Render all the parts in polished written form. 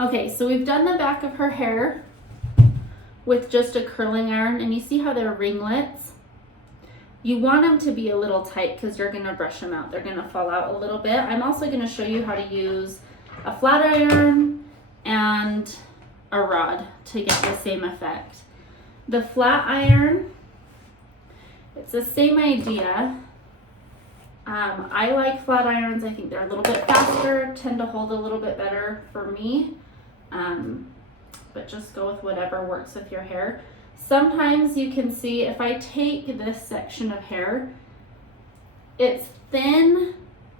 Okay, so we've done the back of her hair with just a curling iron, and you see how they're ringlets? You want them to be a little tight because you're gonna brush them out. They're gonna fall out a little bit. I'm also gonna show you how to use a flat iron and a rod to get the same effect. The flat iron, it's the same idea. I like flat irons. I think they're a little bit faster, tend to hold a little bit better for me. But just go with whatever works with your hair. Sometimes you can see if I take this section of hair, it's thin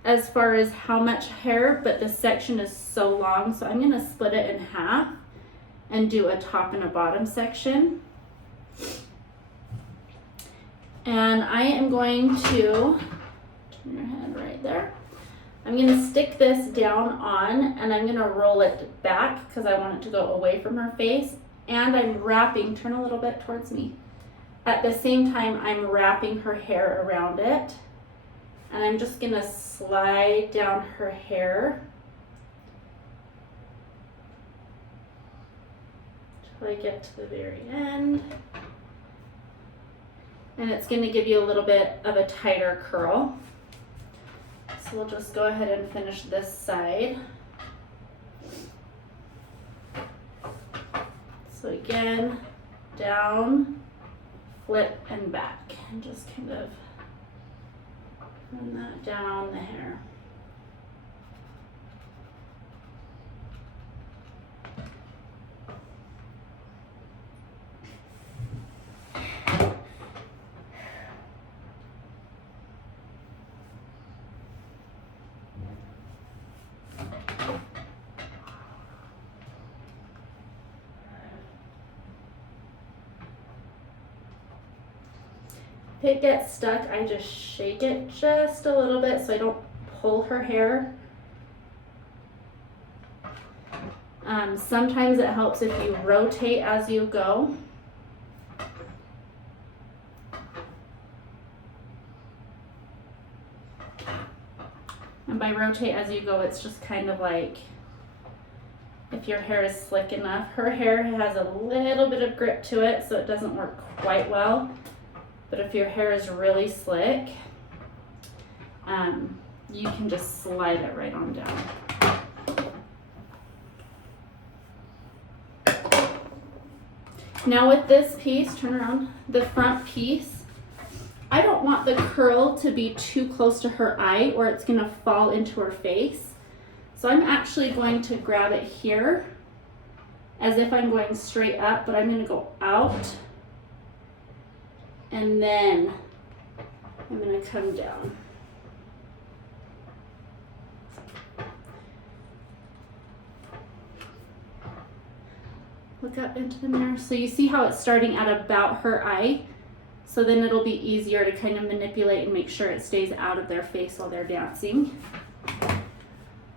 as far as how much hair, but the section is so long. So I'm gonna split it in half and do a top and a bottom section. And I am going to, turn your head right there. I'm gonna stick this down on and I'm gonna roll it back because I want it to go away from her face. And I'm wrapping, turn a little bit towards me. At the same time, I'm wrapping her hair around it. And I'm just gonna slide down her hair till I get to the very end. And it's gonna give you a little bit of a tighter curl. So we'll just go ahead and finish this side. So again, down, flip, and back, and just kind of run that down the hair. If it gets stuck, I just shake it just a little bit so I don't pull her hair. Sometimes it helps if you rotate as you go. And by rotate as you go, it's just kind of like if your hair is slick enough. Her hair has a little bit of grip to it, so it doesn't work quite well. But if your hair is really slick, you can just slide it right on down. Now with this piece, turn around, the front piece, I don't want the curl to be too close to her eye or it's gonna fall into her face. So I'm actually going to grab it here as if I'm going straight up, but I'm gonna go out. And then I'm going to come down. Look up into the mirror. So you see how it's starting at about her eye? So then it'll be easier to kind of manipulate and make sure it stays out of their face while they're dancing.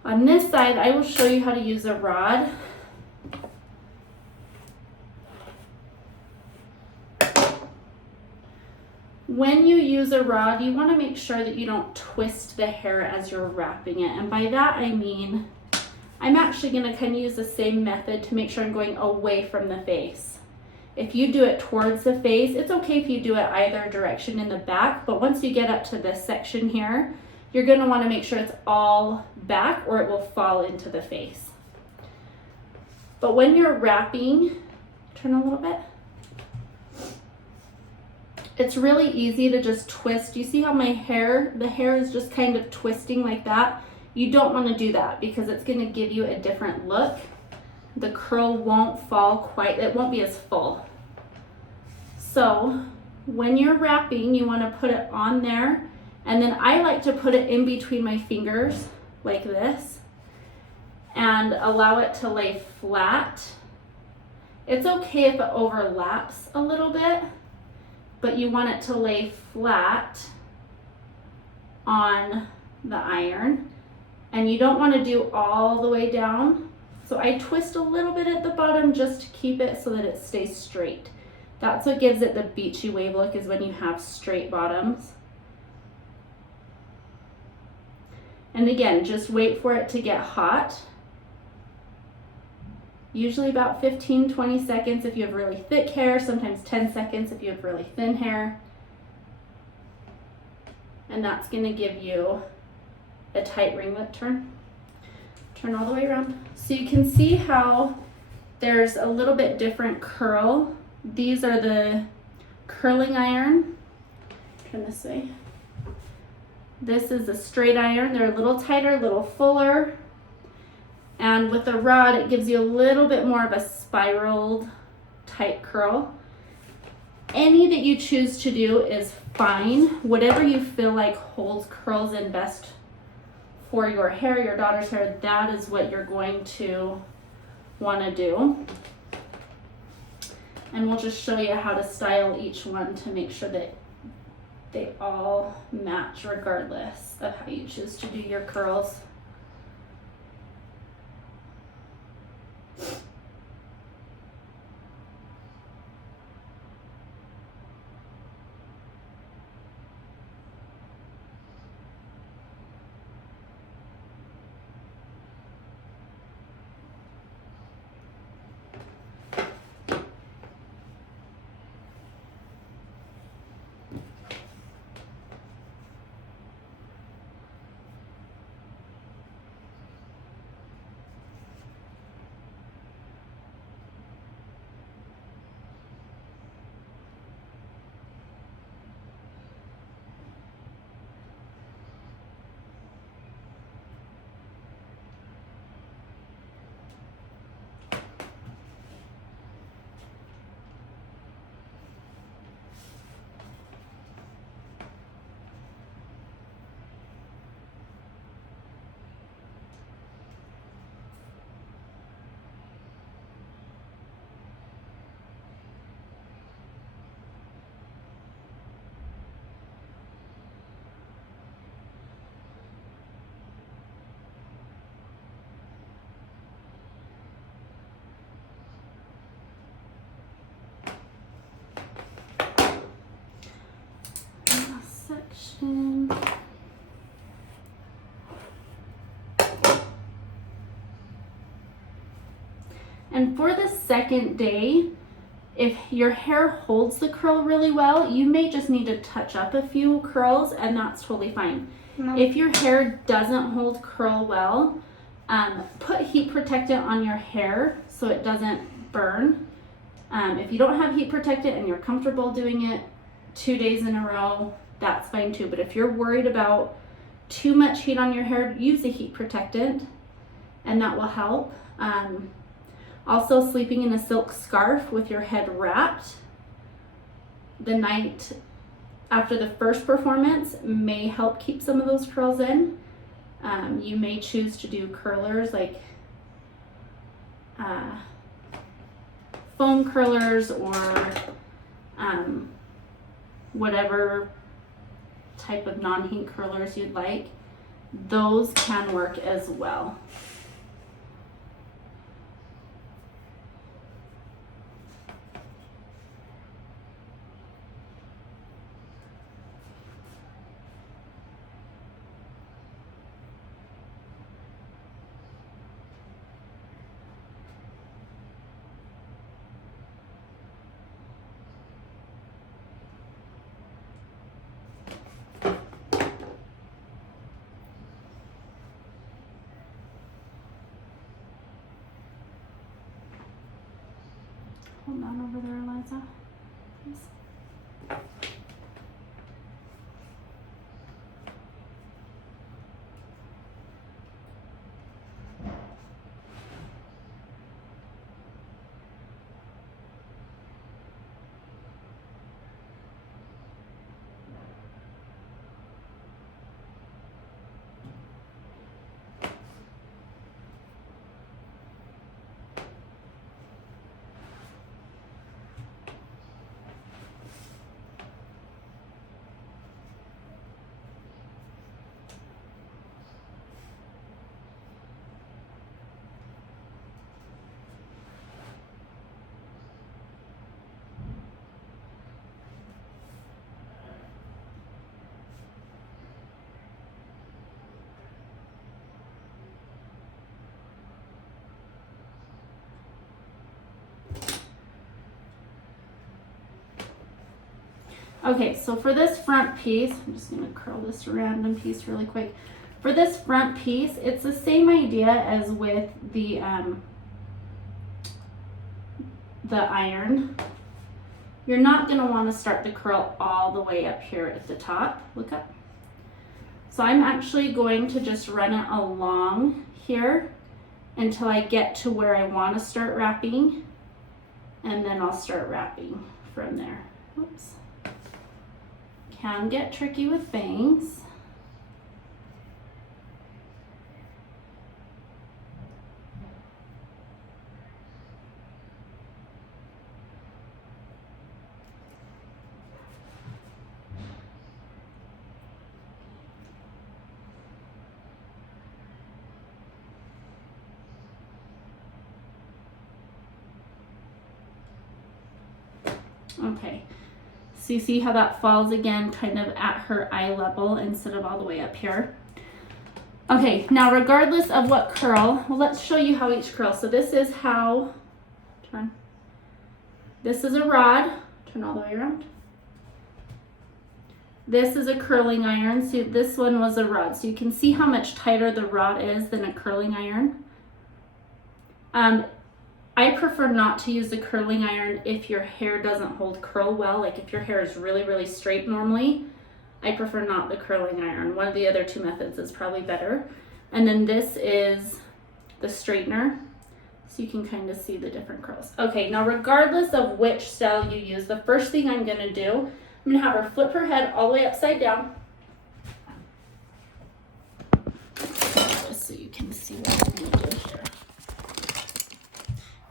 On this side, I will show you how to use a rod. When you use a rod, you want to make sure that you don't twist the hair as you're wrapping it. And by that, I mean, I'm actually going to kind of use the same method to make sure I'm going away from the face. If you do it towards the face, it's okay if you do it either direction in the back, but once you get up to this section here, you're going to want to make sure it's all back or it will fall into the face. But when you're wrapping, turn a little bit. It's really easy to just twist. You see how my hair, the hair is just kind of twisting like that? You don't want to do that because it's going to give you a different look. The curl won't fall quite, it won't be as full. So when you're wrapping, you want to put it on there, and then I like to put it in between my fingers like this and allow it to lay flat. It's okay if it overlaps a little bit, but you want it to lay flat on the iron, and you don't want to do all the way down. So I twist a little bit at the bottom just to keep it so that it stays straight. That's what gives it the beachy wave look, is when you have straight bottoms. And again, just wait for it to get hot. Usually about 15-20 seconds if you have really thick hair, sometimes 10 seconds if you have really thin hair. And that's going to give you a tight ringlet turn. Turn all the way around. So you can see how there's a little bit different curl. These are the curling iron. Turn this way. This is a straight iron. They're a little tighter, a little fuller. And with the rod, it gives you a little bit more of a spiraled tight curl. Any that you choose to do is fine. Whatever you feel like holds curls in best for your hair, your daughter's hair, that is what you're going to want to do. And we'll just show you how to style each one to make sure that they all match regardless of how you choose to do your curls. Section. And for the second day, if your hair holds the curl really well, you may just need to touch up a few curls, and that's totally fine. No. If your hair doesn't hold curl well, put heat protectant on your hair so it doesn't burn. If you don't have heat protectant and you're comfortable doing it 2 days in a row, that's fine too. But if you're worried about too much heat on your hair, use a heat protectant and that will help. Also, sleeping in a silk scarf with your head wrapped the night after the first performance may help keep some of those curls in. You may choose to do curlers like foam curlers or whatever type of non-heat curlers you'd like. Those can work as well. Hold on over there, Eliza. Please. Okay, so for this front piece, I'm just gonna curl this random piece really quick. For this front piece, it's the same idea as with the iron. You're not gonna wanna start the curl all the way up here at the top. Look up. So I'm actually going to just run it along here until I get to where I wanna start wrapping, and then I'll start wrapping from there. Oops. Can get tricky with bangs. Okay. So you see how that falls again kind of at her eye level instead of all the way up here. Okay, now regardless of what curl, well, let's show you how each curl. So this is how, turn. This is a rod, turn all the way around. This is a curling iron, so this one was a rod. So you can see how much tighter the rod is than a curling iron. I prefer not to use the curling iron if your hair doesn't hold curl well. Like if your hair is really, really straight normally, I prefer not the curling iron. One of the other two methods is probably better. And then this is the straightener, so you can kind of see the different curls. Okay, now regardless of which style you use, the first thing I'm gonna do, I'm gonna have her flip her head all the way upside down. Just so you can see what I'm gonna do here.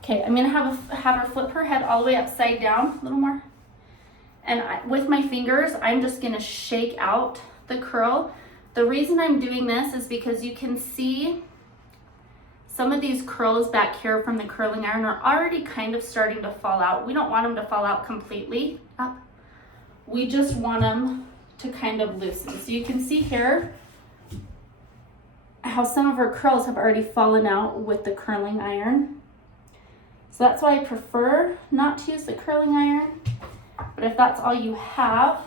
Okay, I'm gonna have her flip her head all the way upside down, a little more. And with my fingers, I'm just gonna shake out the curl. The reason I'm doing this is because you can see some of these curls back here from the curling iron are already kind of starting to fall out. We don't want them to fall out completely up. We just want them to kind of loosen. So you can see here how some of her curls have already fallen out with the curling iron. So that's why I prefer not to use the curling iron. But if that's all you have,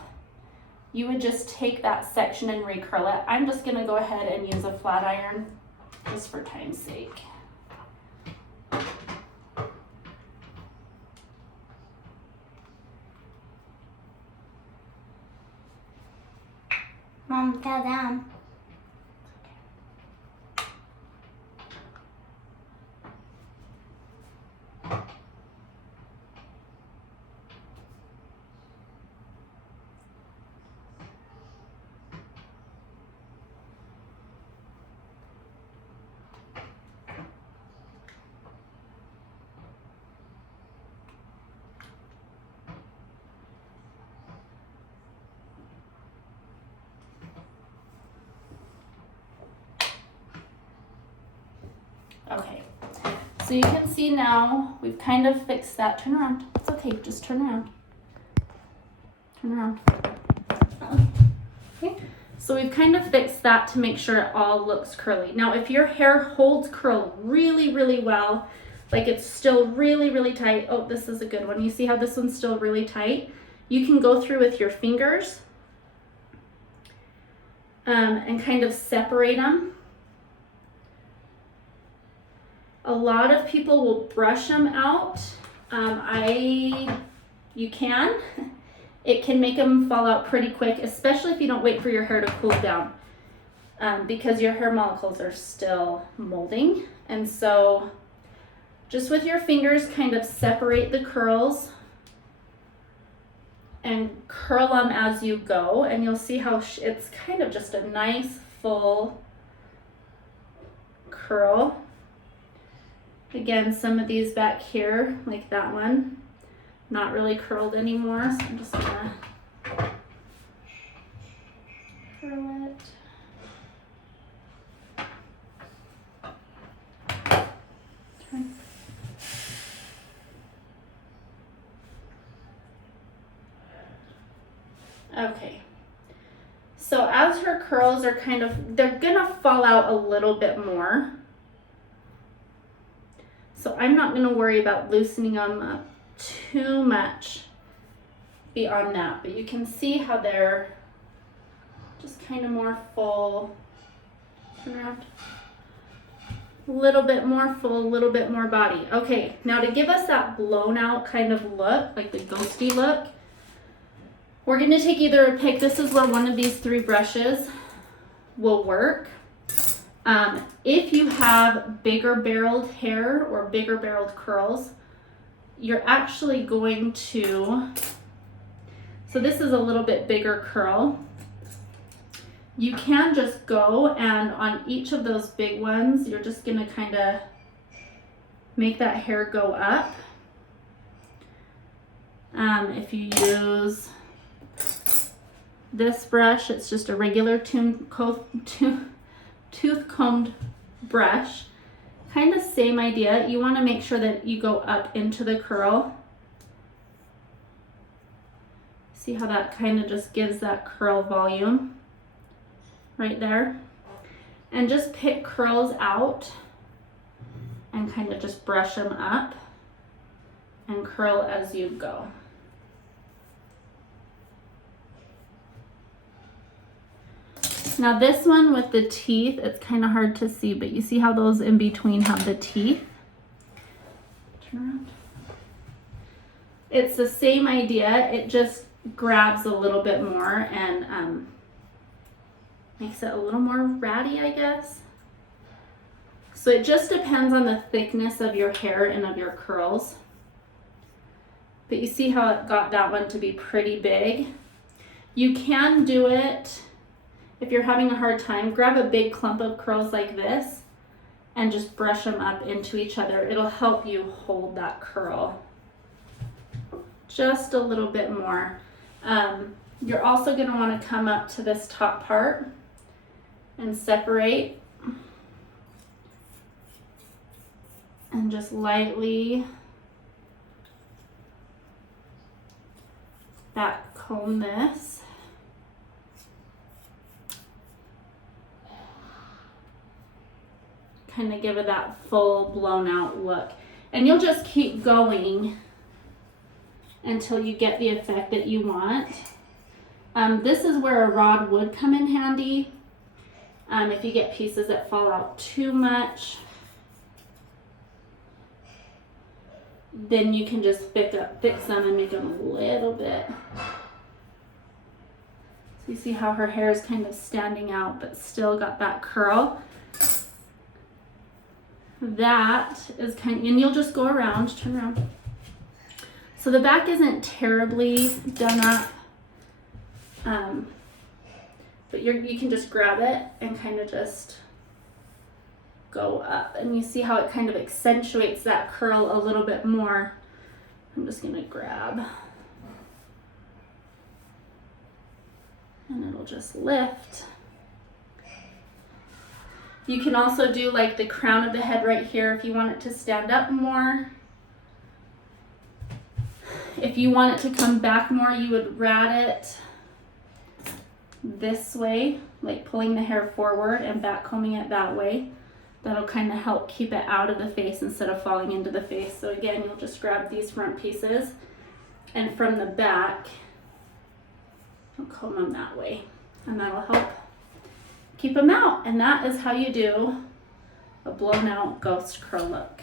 you would just take that section and recurl it. I'm just gonna go ahead and use a flat iron just for time's sake. Mom, tell them. Okay, so you can see now we've kind of fixed that. Turn around. It's okay, just turn around. Turn around. Okay, so we've kind of fixed that to make sure it all looks curly. Now, if your hair holds curl really, really well, like it's still really, really tight. Oh, this is a good one. You see how this one's still really tight? You can go through with your fingers and kind of separate them. A lot of people will brush them out. You can. It can make them fall out pretty quick, especially if you don't wait for your hair to cool down, because your hair molecules are still molding. And so just with your fingers, kind of separate the curls and curl them as you go, and you'll see how it's kind of just a nice full curl. Again, some of these back here, like that one, not really curled anymore, so I'm just gonna curl it. Turn. Okay, so as her curls are they're gonna fall out a little bit more. So I'm not gonna worry about loosening them up too much beyond that, but you can see how they're just kind of more full. Turn around. A little bit more full, a little bit more body. Okay, now to give us that blown out kind of look, like the ghosty look, we're gonna take either a pick. This is where one of these 3 brushes will work. If you have bigger barreled hair or bigger barreled curls, you're actually going to, so this is a little bit bigger curl. You can just go and on each of those big ones, you're just gonna kind of make that hair go up. If you use this brush, it's just a regular tooth combed brush. Kind of same idea. You want to make sure that you go up into the curl. See how that kind of just gives that curl volume right there. And just pick curls out and kind of just brush them up and curl as you go. Now this one with the teeth, it's kind of hard to see, but you see how those in between have the teeth? Turn around. It's the same idea, it just grabs a little bit more and makes it a little more ratty, I guess. So it just depends on the thickness of your hair and of your curls. But you see how it got that one to be pretty big? You can do it if you're having a hard time, grab a big clump of curls like this and just brush them up into each other. It'll help you hold that curl just a little bit more. You're also going to want to come up to this top part and separate and just lightly back comb this. Kind of give it that full blown out look. And you'll just keep going until you get the effect that you want. This is where a rod would come in handy. If you get pieces that fall out too much, then you can just fix them and make them a little bit. So you see how her hair is kind of standing out, but still got that curl. That is and you'll just go around, turn around. So the back isn't terribly done up, but you can just grab it and kind of just go up. And you see how it kind of accentuates that curl a little bit more. I'm just gonna grab. And it'll just lift. You can also do like the crown of the head right here if you want it to stand up more. If you want it to come back more, you would rat it this way, like pulling the hair forward and back combing it that way. That'll kind of help keep it out of the face instead of falling into the face. So again, you'll just grab these front pieces and from the back, you'll comb them that way, and that'll help keep them out. And that is how you do a blown out ghost curl look.